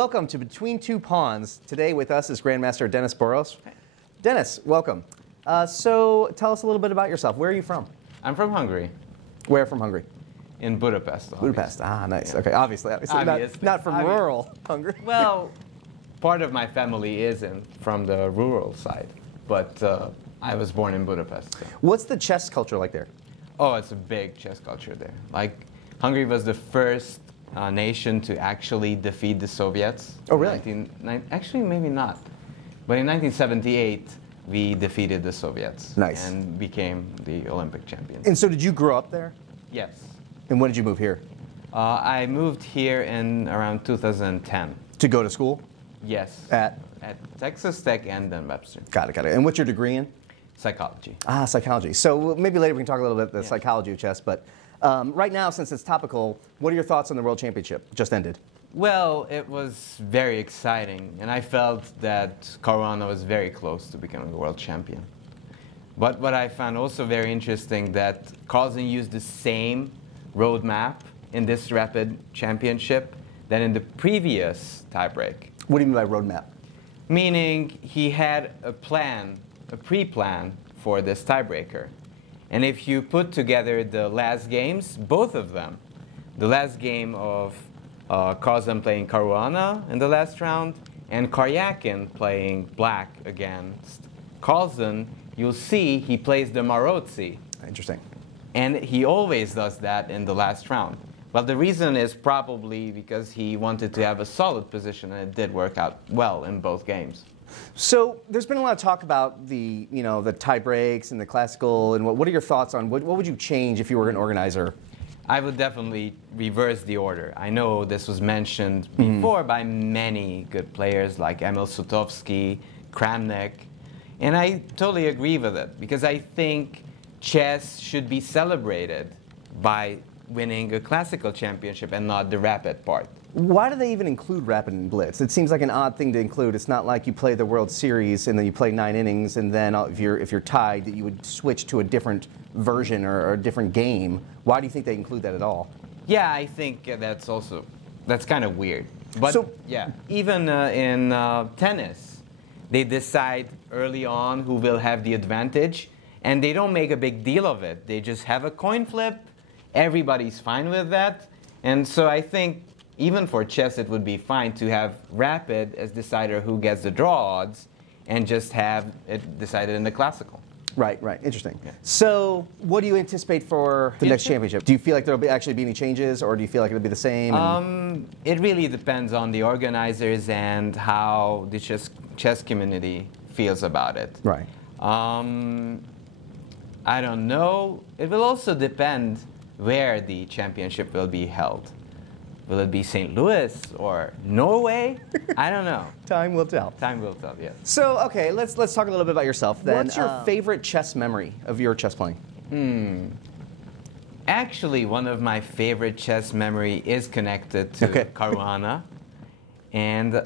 Welcome to Between Two Pawns. Today with us is Grandmaster Dénes Boros. Dénes, welcome. So tell us a little bit about yourself. Where are you from? I'm from Hungary. Where from Hungary? In Budapest. Obviously. Budapest. Ah, nice. Yeah. Okay, obviously. Not from rural Hungary. Well, part of my family is from the rural side, but I was born in Budapest. So. What's the chess culture like there? Oh, it's a big chess culture there. Like, Hungary was the first nation to actually defeat the Soviets. Oh, really? Actually, maybe not. But in 1978, we defeated the Soviets. Nice. And became the Olympic champions. And so did you grow up there? Yes. And when did you move here? I moved here in around 2010. To go to school? Yes. At Texas Tech and then Webster. Got it, got it. And what's your degree in? Psychology. Ah, psychology. So maybe later we can talk a little bit about the psychology of chess, but right now, since it's topical, what are your thoughts on the World Championship? Just ended. Well, it was very exciting, and I felt that Caruana was very close to becoming a world champion. But what I found also very interesting that Carlsen used the same roadmap in this rapid championship than in the previous tiebreak. What do you mean by roadmap? Meaning he had a plan, a pre-plan for this tiebreaker. And if you put together the last games, both of them, the last game of Carlsen playing Caruana in the last round and Karyakin playing black against Carlsen, you'll see he plays the Marozzi. Interesting. And he always does that in the last round. Well, the reason is probably because he wanted to have a solid position, and it did work out well in both games. So there's been a lot of talk about the tie breaks and the classical, and what are your thoughts on what would you change if you were an organizer? I would definitely reverse the order. I know this was mentioned before by many good players like Emil Sutovsky, Kramnik, and I totally agree with it because I think chess should be celebrated by winning a classical championship and not the rapid part. Why do they even include rapid and blitz? It seems like an odd thing to include. It's not like you play the World Series and then you play 9 innings and then if you're tied that you would switch to a different version or a different game. Why do you think they include that at all? Yeah, I think that's kind of weird. But so, yeah, even in tennis, they decide early on who will have the advantage and they don't make a big deal of it. They just have a coin flip. Everybody's fine with that. And so I think even for chess, it would be fine to have rapid as decider who gets the draw odds and just have it decided in the classical. Right, right. Interesting. Yeah. So what do you anticipate for the next championship? Do you feel like there will actually be any changes, or do you feel like it'll be the same? It really depends on the organizers and how the chess community feels about it. Right. I don't know. It will also depend where the championship will be held. Will it be St. Louis or Norway? I don't know. Time will tell. Time will tell, yes. So, okay, let's talk a little bit about yourself then. What's your favorite chess memory of your chess playing? Actually, one of my favorite chess memory is connected to Caruana. And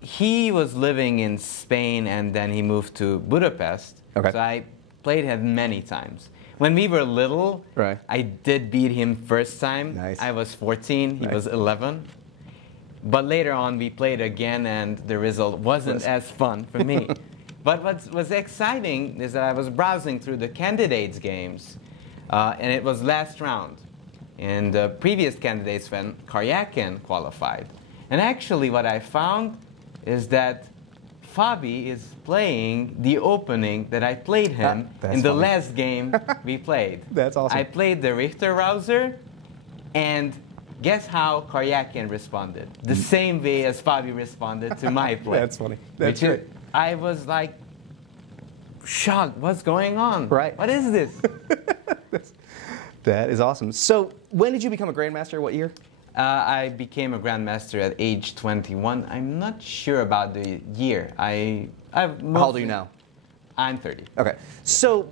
he was living in Spain and then he moved to Budapest. Okay. So I played him many times. When we were little, I did beat him first time. Nice. I was 14, he was 11. But later on, we played again, and the result wasn't as fun for me. But what was exciting is that I was browsing through the candidates' games, and it was last round. And the previous candidates when Karyakin qualified. And actually, what I found is that Fabi is playing the opening that I played him in the last game we played. That's awesome. I played the Richter Rouser, and guess how Karyakin responded? The same way as Fabi responded to my play. That's funny. That's great. I was like shocked. What's going on? Right. What is this? That is awesome. So when did you become a Grandmaster? What year? I became a Grandmaster at age 21. I'm not sure about the year. How old are you now? I'm 30. Okay. So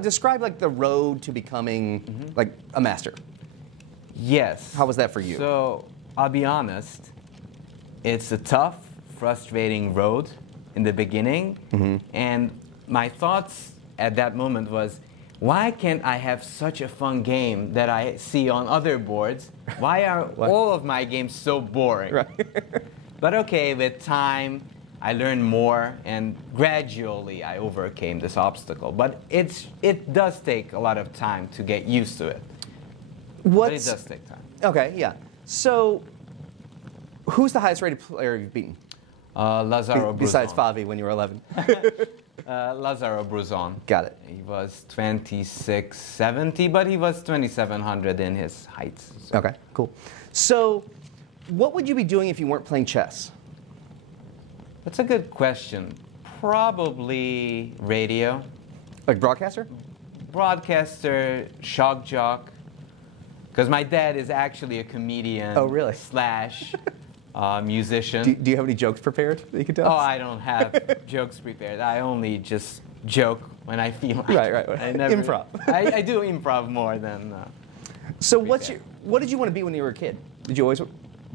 describe like the road to becoming like a master. Yes. How was that for you? So I'll be honest. It's a tough, frustrating road in the beginning. And my thoughts at that moment was, why can't I have such a fun game that I see on other boards? Why are all of my games so boring? Right. But okay, with time, I learned more, and gradually I overcame this obstacle. But it does take a lot of time to get used to it. But it does take time. Okay, yeah. So, who's the highest rated player you've beaten? Lazaro Bruzon. Besides Favi when you were 11. Lazaro Bruzon. Got it. He was 2670, but he was 2700 in his heights. So. Okay, cool. So, what would you be doing if you weren't playing chess? That's a good question. Probably radio. Like broadcaster? Broadcaster, shock jock. Because my dad is actually a comedian. Oh, really? Slash musician. Do you have any jokes prepared that you could tell us? Oh, I don't have jokes prepared. I only just joke when I feel like Right. I never, Improv. I do improv more than. So what did you want to be when you were a kid? Did you always want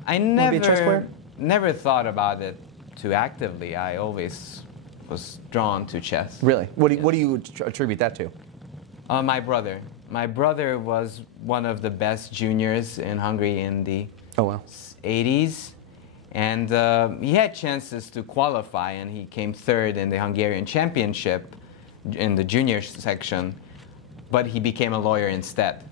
I to be a chess player? never thought about it too actively. I always was drawn to chess. Really? What do you attribute that to? My brother. My brother was one of the best juniors in Hungary in the 80s. And he had chances to qualify, and he came third in the Hungarian championship in the junior section, but he became a lawyer instead.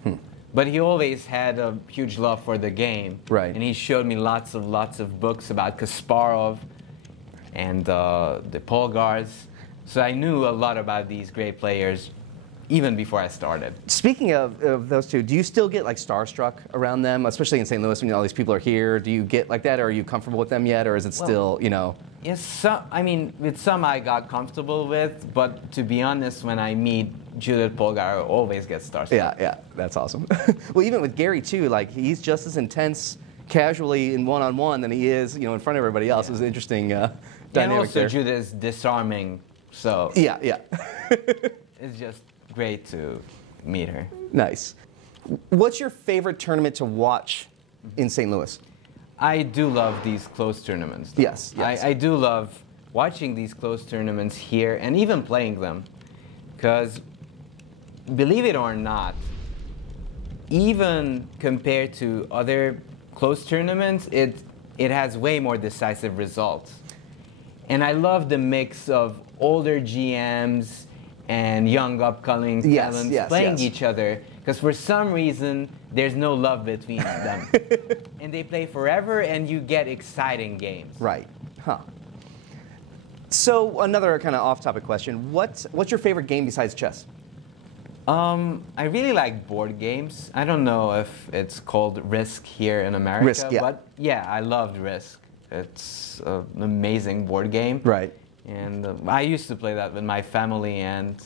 But he always had a huge love for the game. Right. And he showed me lots of books about Kasparov and the Polgars. So I knew a lot about these great players even before I started. Speaking of those two, do you still get like starstruck around them, especially in St. Louis when all these people are here? Do you get like that, or are you comfortable with them yet, or is it still, you know? Yes, I mean, with some I got comfortable with, but to be honest, when I meet Judith Polgar, I always get starstruck. Yeah, that's awesome. Well, even with Gary too, like he's just as intense casually in one-on-one than he is, you know, in front of everybody else. It's an interesting dynamic and also there. Judith is disarming, so Yeah. it's just great to meet her. Nice. What's your favorite tournament to watch in St. Louis? I do love these close tournaments. Though. Yes. I do love watching these close tournaments here and even playing them. Because, believe it or not, even compared to other close tournaments, it has way more decisive results. And I love the mix of older GMs and young upcoming talents playing each other, because for some reason there's no love between them, and they play forever, and you get exciting games. Right. Huh. So another kind of off-topic question: what's your favorite game besides chess? I really like board games. I don't know if it's called Risk here in America, Risk, yeah. but yeah, I loved Risk. It's an amazing board game. Right. And I used to play that with my family, and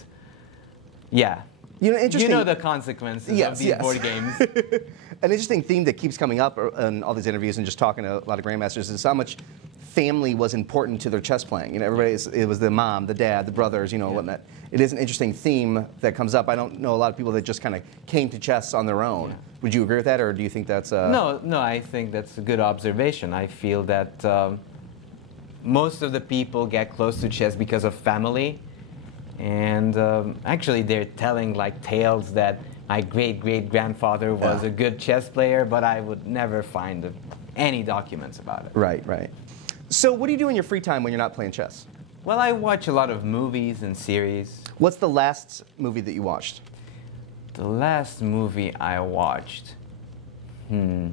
yeah. You know, the consequences of these board games. An interesting theme that keeps coming up in all these interviews and just talking to a lot of grandmasters is how much family was important to their chess playing. You know, it was the mom, the dad, the brothers, you know, whatnot. It is an interesting theme that comes up. I don't know a lot of people that just kind of came to chess on their own. Yeah. Would you agree with that, or do you think that's... No, I think that's a good observation. I feel that most of the people get close to chess because of family. And actually, they're telling like tales that my great-great-grandfather was a good chess player, but I would never find any documents about it. Right. So what do you do in your free time when you're not playing chess? Well, I watch a lot of movies and series. What's the last movie that you watched? The last movie I watched? I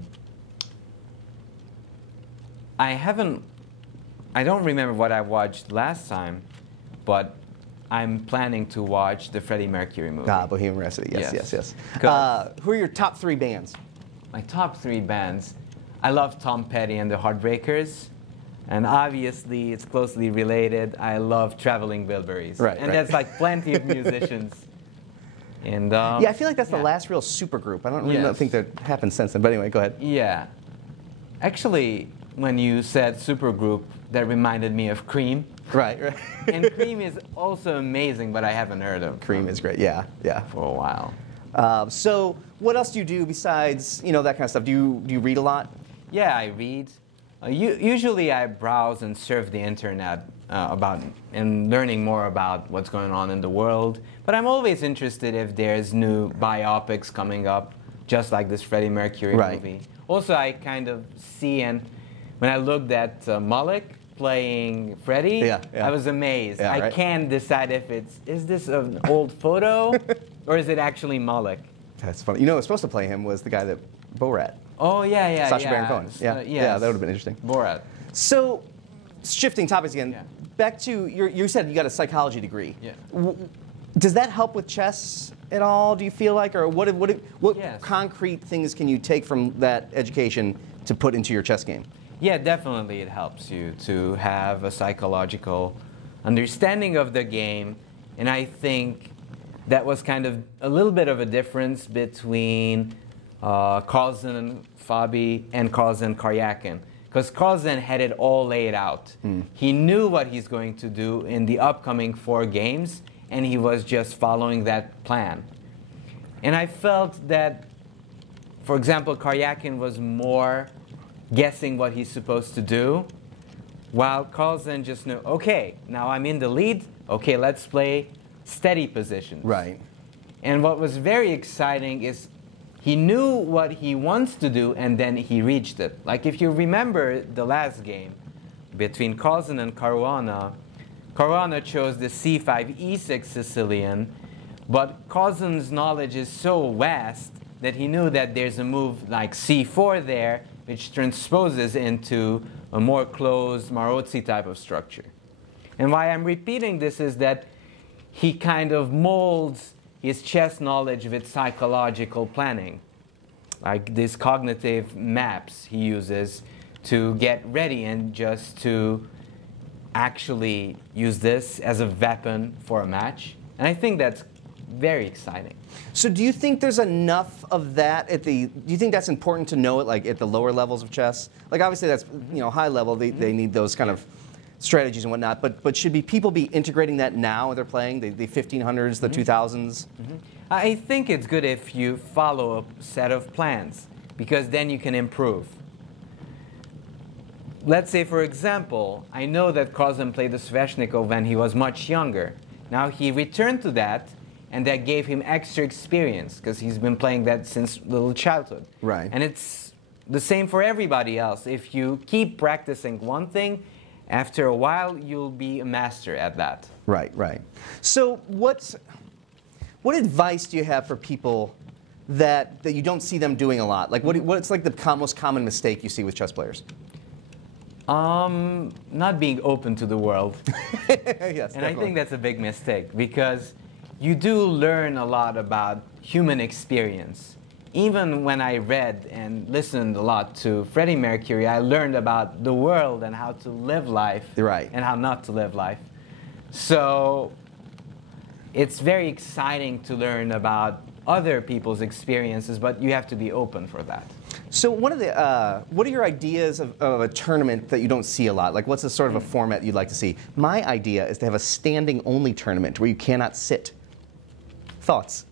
don't remember what I watched last time, but I'm planning to watch the Freddie Mercury movie. Bohemian Rhapsody, yes. Who are your top 3 bands? My top 3 bands? I love Tom Petty and the Heartbreakers, and obviously it's closely related. I love Traveling Wilburys. And that's like plenty of musicians. And I feel like that's the last real supergroup. I don't really think that happened since then, but anyway, go ahead. Yeah. Actually, when you said supergroup, that reminded me of Cream. Right. And Cream is also amazing, but I haven't heard of Cream is great, yeah. For a while. So what else do you do besides, that kind of stuff? Do you read a lot? Yeah, I read. Usually I browse and surf the internet about and learning more about what's going on in the world. But I'm always interested if there's new biopics coming up, just like this Freddie Mercury movie. Also, I kind of see, and when I looked at Malik playing Freddie, I was amazed. I can't decide if is this an old photo or is it actually Malik? That's funny. You know, who was supposed to play him was the guy that Borat. Oh yeah, Sacha Baron Cohen. Yeah, that would have been interesting. Borat. So, shifting topics again. Back to you said you got a psychology degree. Yeah. Does that help with chess at all? Do you feel like, or what concrete things can you take from that education to put into your chess game? Yeah, definitely it helps you to have a psychological understanding of the game, and I think that was kind of a little bit of a difference between Carlsen and Fabi and Carlsen Karyakin. Because Carlsen had it all laid out. He knew what he's going to do in the upcoming 4 games, and he was just following that plan. And I felt that, for example, Karyakin was more guessing what he's supposed to do, while Carlsen just knew, okay, now I'm in the lead, okay, let's play steady positions. Right. And what was very exciting is he knew what he wants to do, and then he reached it. Like if you remember the last game between Carlsen and Caruana, Caruana chose the c5 e6 Sicilian, but Carlsen's knowledge is so vast that he knew that there's a move like c4 there, which transposes into a more closed Marozzi type of structure. And why I'm repeating this is that he kind of molds his chess knowledge with psychological planning, like these cognitive maps he uses to get ready and just to actually use this as a weapon for a match. And I think that's very exciting. So do you think there's enough of that at the, do you think that's important to know it like at the lower levels of chess? Like obviously that's, you know, high level, they need those kind of strategies and whatnot, but should people be integrating that now when they're playing, the 1500s, the 2000s? I think it's good if you follow a set of plans, because then you can improve. Let's say, for example, I know that Carlsen played the Sveshnikov when he was much younger. Now he returned to that, and that gave him extra experience, because he's been playing that since little childhood. Right. And it's the same for everybody else. If you keep practicing one thing, after a while, you'll be a master at that. Right, right. So what advice do you have for people that you don't see them doing a lot? Like what's like the most common mistake you see with chess players? Not being open to the world. Yes, and definitely. I think that's a big mistake, because you do learn a lot about human experience. Even when I read and listened a lot to Freddie Mercury, I learned about the world and how to live life and how not to live life. So it's very exciting to learn about other people's experiences, but you have to be open for that. So what are your ideas of a tournament that you don't see a lot? Like what's the sort of a format you'd like to see? My idea is to have a standing only tournament where you cannot sit. Thoughts?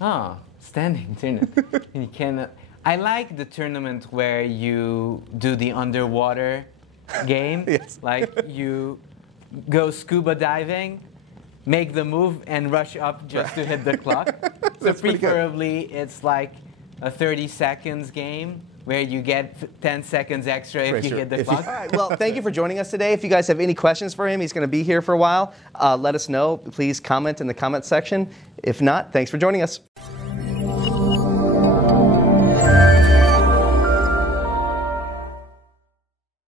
Ah, standing tournament. You cannot. I like the tournament where you do the underwater game. Yes. Like you go scuba diving, make the move, and rush up just to hit the clock. So preferably it's like a 30 seconds game where you get 10 seconds extra if you hit the clock. All right, well, thank you for joining us today. If you guys have any questions for him, he's going to be here for a while. Let us know. Please comment in the comment section. If not, thanks for joining us.